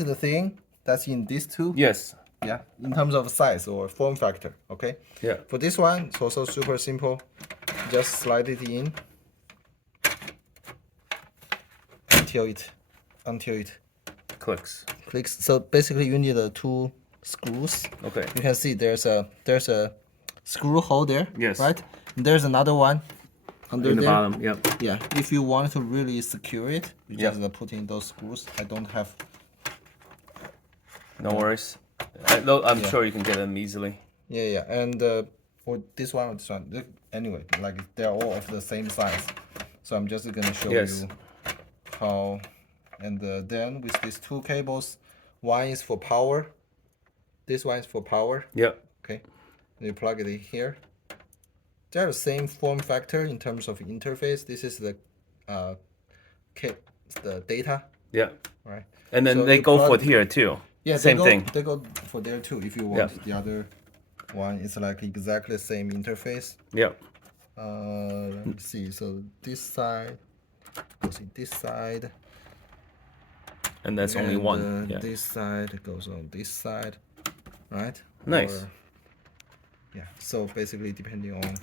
is the thing that's in these two. Yes. Yeah, in terms of size or form factor. Okay. Yeah. For this one, it's also super simple. Just slide it in until it Clicks. clicks. So basically, you need two screws. Okay. You can see there's a screw hole there. Yes. Right. And there's another one under In the there. bottom. Yep. Yeah. If you want to really secure it, you Yep. just put in those screws. I don't have. No worries. I'm sure you can get them easily. Yeah. And for this one or this one, anyway, like they're all of the same size. So I'm just gonna show you how. And then with these two cables, one is for power. This one is for power. Yep. Okay. And you plug it in here. They're the same form factor in terms of interface. This is the data. Yeah. Right. And then So they you go plug- for here too. Yeah, Same thing. They go for there too. If you want the other one, it's like exactly the same interface. Yep. Let me see. So this side goes in this side. And that's only one. Yeah. This side goes on this side, right? Nice. Yeah. So basically, depending on